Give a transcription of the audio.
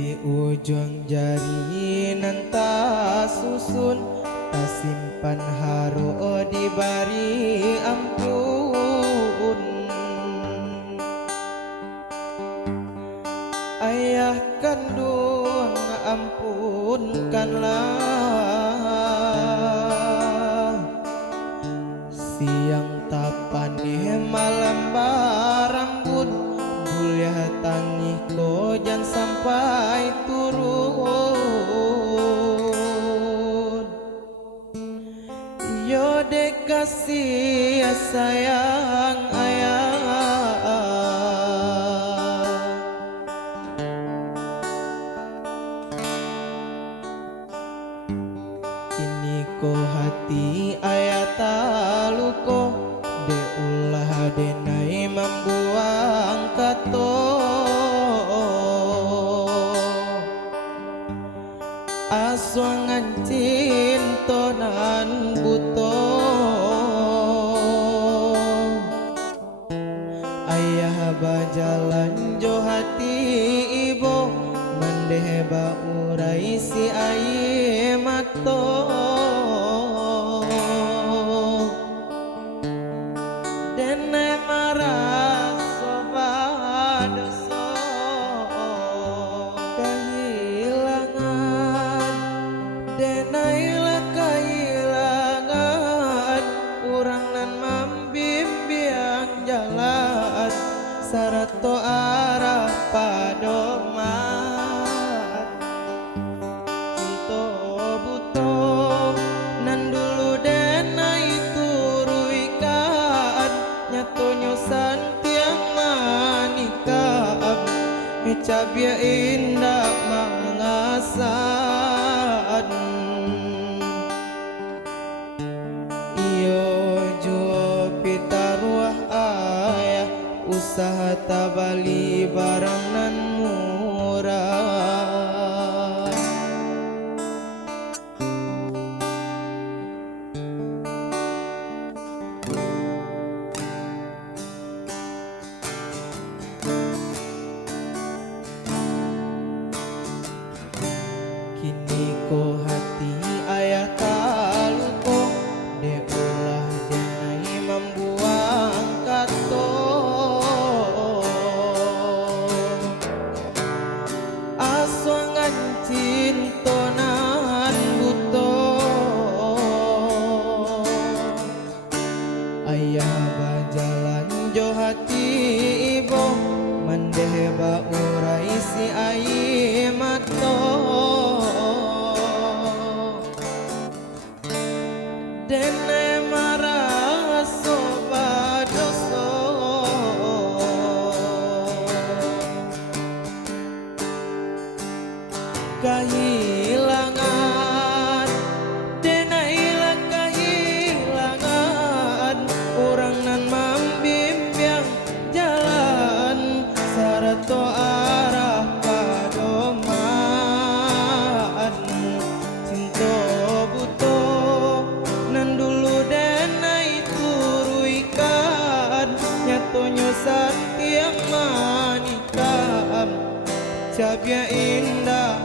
Di ujung jari nanta susun tak simpan haru di bari ampun. Ayah kandung ampunkanlah, siang tapane malam barambut, kuliah tangih ko jan sampai turun. Yo dek kasih sayang ayah, kini ko hati ayah taluko, de ulah denai membuang kato. Aswangan cinta nan buto, ayah bajalan jo hati ibu, mendeba urai si aye mato. Dene marah sobat doso kehilangan, denailah kehilangan urang nan membimbing jalan sarato arah padoman. Cinto buto nan dulu denai turuikan, nyatonyo santiang manikam cabia indah mangasan. Iyo juo pitaruah ayah, usaha tabali barang nan murah. Kini ko hati ayah taluko, de ulah denai membuang kato. Aswangan cinta nan buto, ayah bajalan jo hati ibu, mandeba urai si aye mato. Dene marah sobat doso kehilangan, denailah kehilangan orang nan membimbing jalan sarato arah padoman. Cinto buto nan dulu denai turuikan, nyatonyo santiang manikam cabia indah